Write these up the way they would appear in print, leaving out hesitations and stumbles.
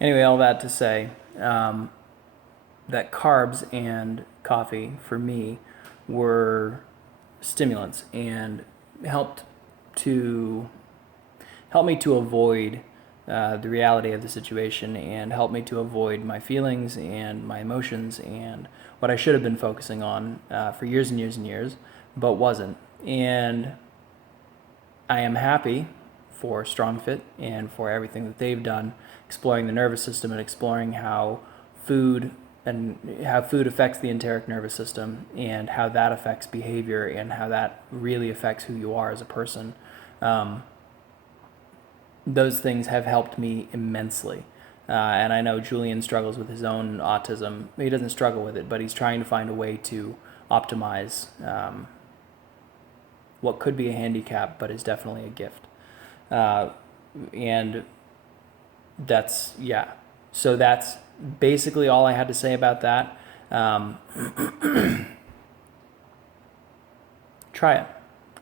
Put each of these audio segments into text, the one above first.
Anyway, all that to say that carbs and coffee for me were stimulants and helped to help me to avoid the reality of the situation and help me to avoid my feelings and my emotions and what I should have been focusing on for years and years and years, but wasn't. And I am happy for StrongFit and for everything that they've done, exploring the nervous system and exploring how food affects the enteric nervous system and how that affects behavior and how that really affects who you are as a person. Those things have helped me immensely. And I know Julian struggles with his own autism. He doesn't struggle with it, but he's trying to find a way to optimize what could be a handicap, but is definitely a gift. And that's, yeah. So that's basically all I had to say about that. Try it.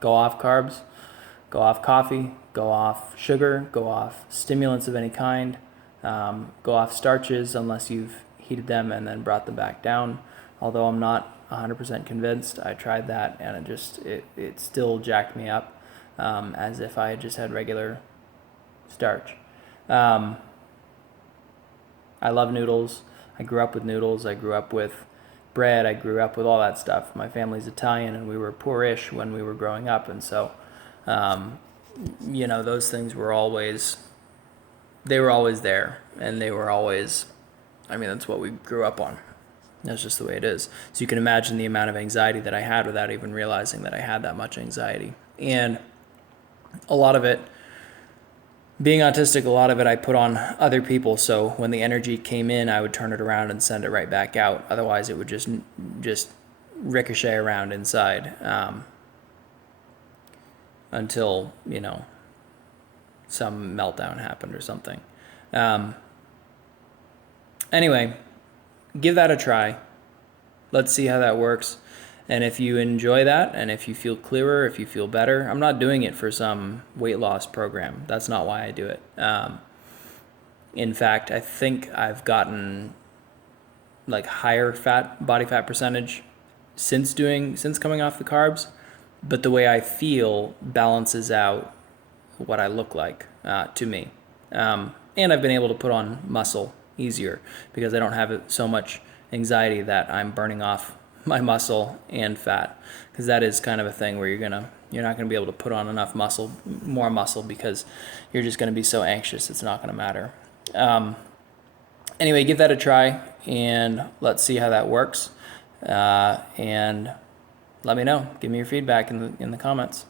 Go off carbs, go off coffee, go off sugar, go off stimulants of any kind, go off starches unless you've heated them and then brought them back down. Although I'm not 100% convinced, I tried that and it still jacked me up as if I had just had regular starch. I love noodles. I grew up with noodles. I grew up with bread. I grew up with all that stuff. My family's Italian and we were poorish when we were growing up. And so, those things were always there and they were always, that's what we grew up on. That's just the way it is. So you can imagine the amount of anxiety that I had without even realizing that I had that much anxiety. And a lot of it, being autistic, a lot of it I put on other people. So when the energy came in, I would turn it around and send it right back out. Otherwise, it would just ricochet around inside until, some meltdown happened or something. Anyway, give that a try. Let's see how that works. And if you enjoy that, and if you feel clearer, if you feel better, I'm not doing it for some weight loss program. That's not why I do it. In fact, I think I've gotten higher body fat percentage since coming off the carbs, but the way I feel balances out what I look like to me. And I've been able to put on muscle easier because I don't have so much anxiety that I'm burning off my muscle and fat, because that is kind of a thing where you're not gonna be able to put on enough more muscle because you're just gonna be so anxious it's not gonna matter. Anyway, give that a try and let's see how that works. And let me know. Give me your feedback in the comments.